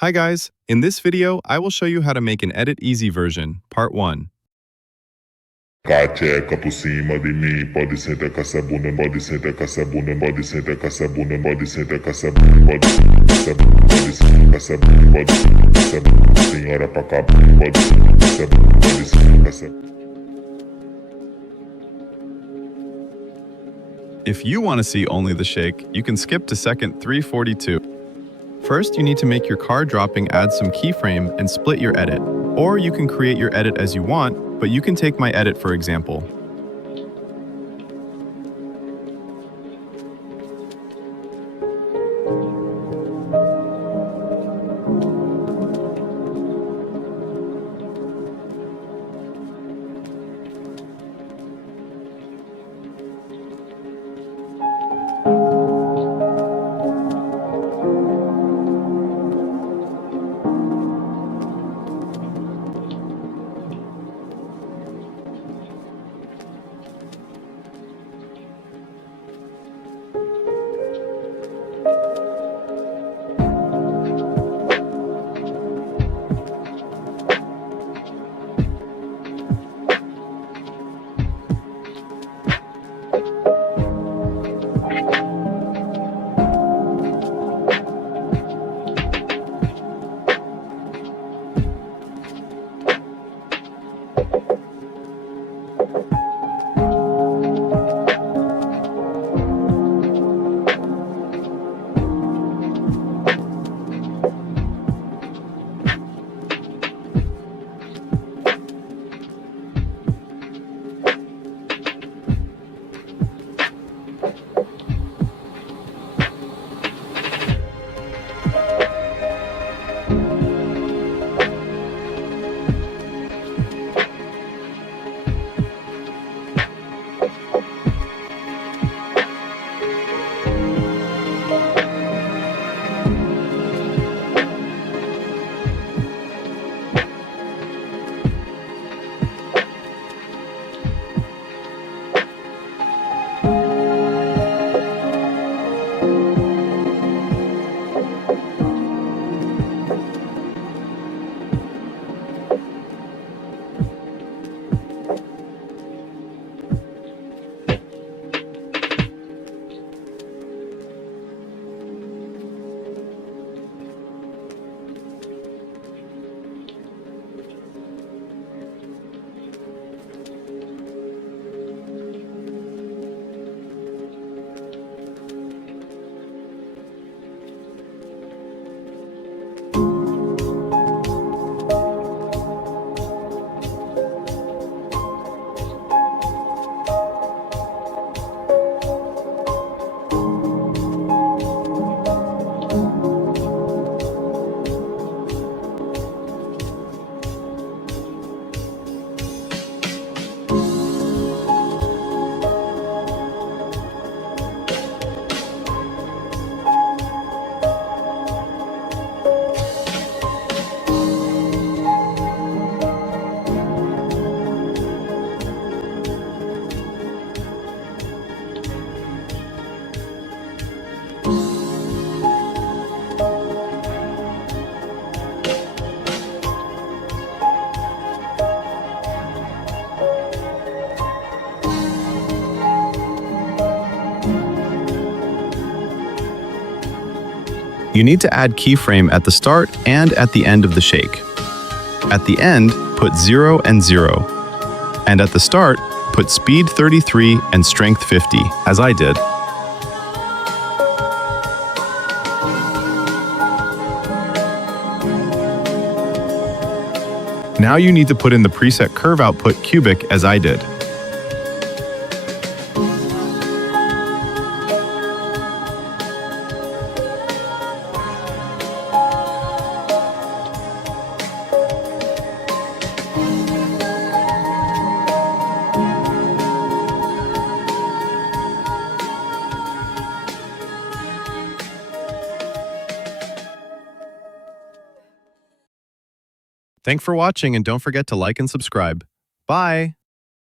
Hi guys, in this video, I will show you how to make an Edit Easy version, part 1. Cacheca por cima de mim, pode sentar com essa bunda, pode sentar com essa bunda, pode sentar com essa bunda, pode sentar com essa bunda, pode sentar com essa bunda, pode sentar com essa bunda, senhora pra cá, pode sentar com essa bunda. If you want to see only the shake, you can skip to second 342. First, you need to make your car dropping add some keyframe and split your edit. Or you can create your edit as you want, but you can take my edit for example. You need to add keyframe at the start and at the end of the shake. At the end, put 0 and 0. And at the start, put speed 33 and strength 50, as I did. Now you need to put in the preset curve output cubic, as I did. Thanks for watching and don't forget to like and subscribe. Bye!